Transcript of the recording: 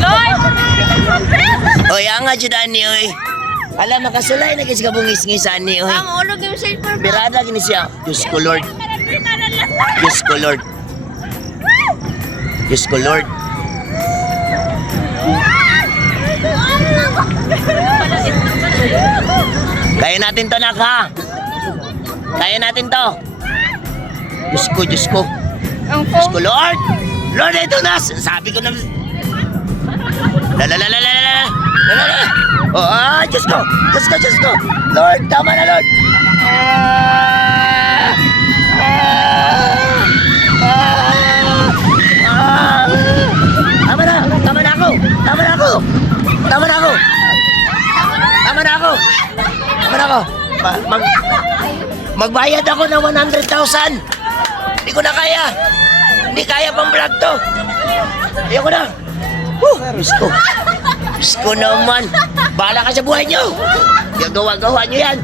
Lord! Oy, nga dyan, ani, oy. Alam, makasulay na kasi kabungis-ngisan ni, oy. Ang ulog yung cellphone mo. Birada gini siya. Diyos ko, Lord. Diyos ko, Lord. Diyos ko, Lord. Kaya natin to, nak, ha? Kaya natin to. Diyos ko, Diyos ko. Ang Diyos ko, phone. Lord. Lord, ito na. Sabi ko na. Lalalala. Oh, Diyos ko. Diyos ko, Diyos ko. Lord, tama na, Lord. Tama na. Tama na ako. Tama na ako. Tama na ako. Tama na ako. Tama na ako. Magbayad ako ng 100,000. Hindi ko na kaya. Hindi kaya pang vlog to. Ayoko na. Diyos ko. Diyos ko naman. Bahala ka sa buhay niyo. Gagawa-gawa niyo yan.